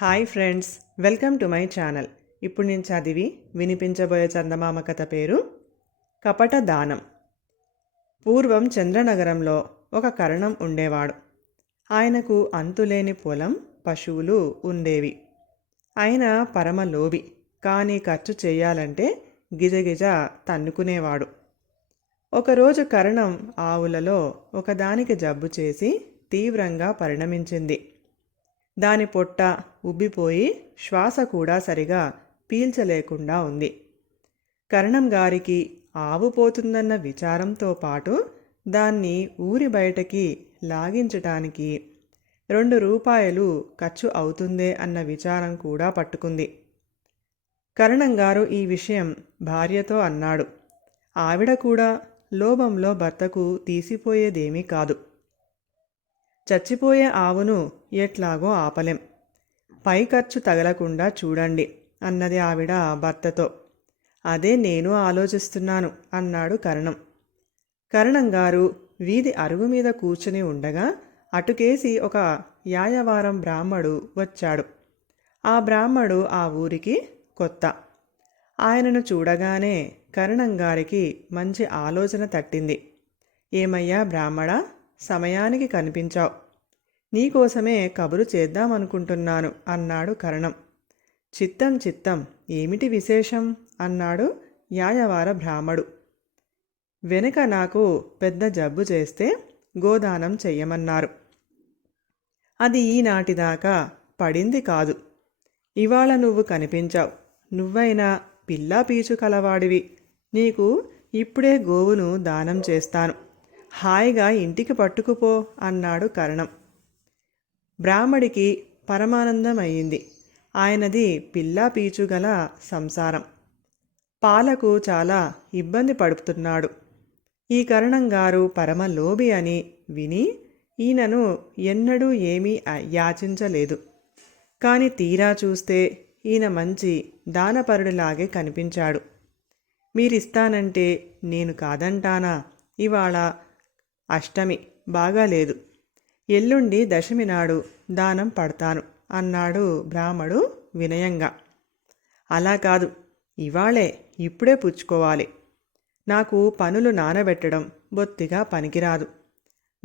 Hi friends welcome to my channel. ఇప్పుడు నేను చదివి వినిపించబోయే చందమామ కథ పేరు కపట దానం. పూర్వం చంద్రనగరంలో ఒక కరణం ఉండేవాడు. ఆయనకు అంతులేని పొలం పశువులు ఉండేవి. ఆయన పరమ లోబి కానీ ఖర్చు చేయాలంటే గిజగిజ తన్నుకునేవాడు. ఒకరోజు కరణం ఆవులలో ఒకదానికి జబ్బు చేసి తీవ్రంగా పరిణమించింది. దాని పొట్ట ఉబ్బిపోయి శ్వాస కూడా సరిగా పీల్చలేకుండా ఉంది. కరణం గారికి ఆవు పోతుందన్న విచారంతో పాటు దాన్ని ఊరి బయటకి లాగించటానికి రెండు రూపాయలు ఖర్చు అవుతుందే అన్న విచారం కూడా పట్టుకుంది. కరణం గారు ఈ విషయం భార్యతో అన్నాడు. ఆవిడ కూడా లోభంలో భర్తకు తీసిపోయేదేమీ కాదు. చచ్చిపోయే ఆవును ఎట్లాగో ఆపలేం. పై ఖర్చు తగలకుండా చూడండి అన్నది ఆవిడ భర్తతో. అదే నేను ఆలోచిస్తున్నాను అన్నాడు కరణం. కరణం గారు వీధి అరుగు మీద కూర్చుని ఉండగా అటుకేసి ఒక యాయవారం బ్రాహ్మడు వచ్చాడు. ఆ బ్రాహ్మడు ఆ ఊరికి కొత్త. ఆయనను చూడగానే కరణం గారికి మంచి ఆలోచన తట్టింది. ఏమయ్యా బ్రాహ్మడా? సమయానికి కనిపించావు. నీకోసమే కబురు చేద్దామనుకుంటున్నాను అన్నాడు కరణం. చిత్తం చిత్తం ఏమిటి విశేషం? అన్నాడు యాయవార బ్రాహ్మడు. వెనుక నాకు పెద్ద జబ్బు చేస్తే గోదానం చెయ్యమన్నారు. అది ఈనాటిదాకా పడింది కాదు. ఇవాళ నువ్వు కనిపించావు. నువ్వైనా పిల్లా పీచు కలవాడివి. నీకు ఇప్పుడే గోవును దానం చేస్తాను. హాయిగా ఇంటికి పట్టుకుపో అన్నాడు కరణం. బ్రాహ్మడికి పరమానందం అయ్యింది ఆయనది పిల్లా పీచు గల సంసారం. పాలకు చాలా ఇబ్బంది పడుతున్నాడు. ఈ కరణం గారు పరమ లోబి అని విని ఈయనను ఎన్నడూ ఏమీ యాచించలేదు. కాని తీరా చూస్తే ఈయన మంచి దానపరుడిలాగే కనిపించాడు. మీరిస్తానంటే నేను కాదంటానా? ఇవాళ అష్టమి బాగాలేదు ఎల్లుండి దశమి నాడు దానం పడతాను అన్నాడు బ్రాహ్మడు వినయంగా. అలా కాదు ఇవాళే ఇప్పుడే పుచ్చుకోవాలి. నాకు పనులు నానబెట్టడం బొత్తిగా పనికిరాదు.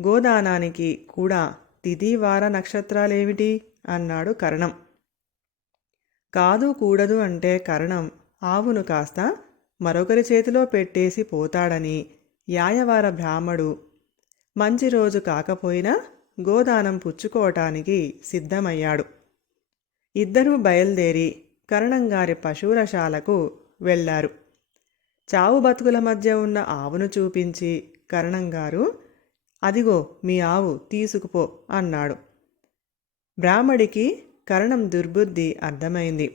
గోదానానికి కూడా తిదివార నక్షత్రాలేమిటి? అన్నాడు కరణం. కాదు కూడదు అంటే కరణం ఆవును కాస్త మరొకరి చేతిలో పెట్టేసి పోతాడని యాయవార బ్రాహ్మడు మంచి రోజు కాకపోయినా గోదానం పుచ్చుకోవటానికి సిద్ధమయ్యాడు. ఇద్దరూ బయలుదేరి కరణంగారి పశువులశాలకు వెళ్ళారు చావు బతుకుల మధ్య ఉన్న ఆవును చూపించి కరణంగారు అదిగో మీ ఆవు తీసుకుపో అన్నాడు. బ్రాహ్మడికి కరణం దుర్బుద్ధి అర్థమైంది.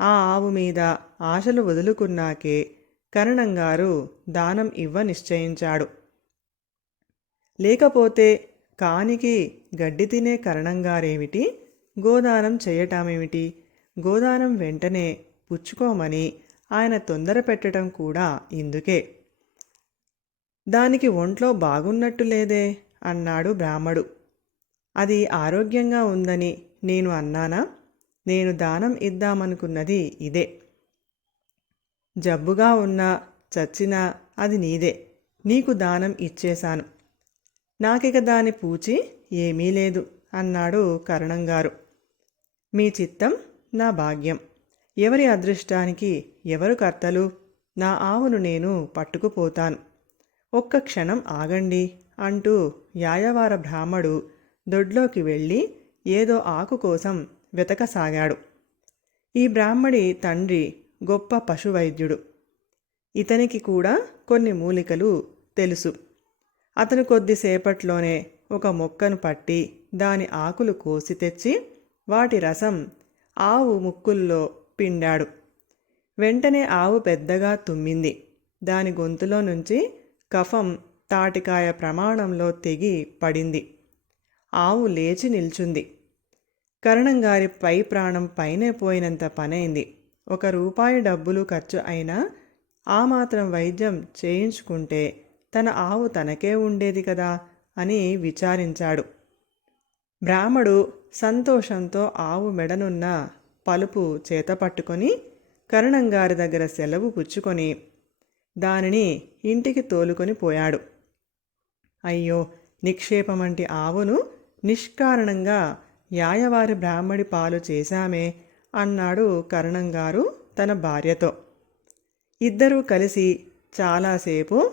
ఆ ఆవు మీద ఆశలు వదులుకున్నాకే కరణంగారు దానం ఇవ్వ నిశ్చయించాడు. లేకపోతే కానికి గడ్డి తినే కరణంగారేమిటి? గోదానం చేయటమేమిటి? గోదానం వెంటనే పుచ్చుకోమని ఆయన తొందర పెట్టడం కూడా ఇందుకే. దానికి ఒంట్లో బాగున్నట్టు లేదే? అన్నాడు బ్రాహ్మడు. అది ఆరోగ్యంగా ఉందని నేను అన్నానా? నేను దానం ఇద్దామనుకున్నది ఇదే. జబ్బుగా ఉన్నా చచ్చినా అది నీదే. నీకు దానం ఇచ్చేశాను. నాకిక దాని పూచి ఏమీ లేదు అన్నాడు కరణంగారు. మీ చిత్తం నా భాగ్యం. ఎవరి అదృష్టానికి ఎవరు కర్తలు? నా ఆవును నేను పట్టుకుపోతాను. ఒక్క క్షణం ఆగండి అంటూ యాయవార బ్రాహ్మడు దొడ్లోకి వెళ్ళి ఏదో ఆకు కోసం వెతకసాగాడు. ఈ బ్రాహ్మడి తండ్రి గొప్ప పశువైద్యుడు. ఇతనికి కూడా కొన్ని మూలికలు తెలుసు. అతను కొద్దిసేపట్లోనే ఒక మొక్కను పట్టి దాని ఆకులు కోసి తెచ్చి వాటి రసం ఆవు ముక్కుల్లో పిండాడు. వెంటనే ఆవు పెద్దగా తుమ్మింది. దాని గొంతులో నుంచి కఫం తాటికాయ ప్రమాణంలో తెగి పడింది. ఆవు లేచి నిల్చుంది. కరణంగారి పై ప్రాణం పైనే పోయినంత పనైంది. ఒక రూపాయి డబ్బులు ఖర్చు అయినా ఆ మాత్రం వైద్యం చేయించుకుంటే తన ఆవు తనకే ఉండేది కదా అని విచారించాడు. బ్రాహ్మడు సంతోషంతో ఆవు మెడనున్న పలుపు చేత పట్టుకొని కరుణంగారి దగ్గర సెలవు పుచ్చుకొని దానిని ఇంటికి తోలుకొని పోయాడు. అయ్యో నిక్షేపమంటి ఆవును నిష్కారణంగా యాయవారి బ్రాహ్మడి పాలు చేశామే అన్నాడు కరుణంగారు తన భార్యతో. ఇద్దరూ కలిసి చాలాసేపు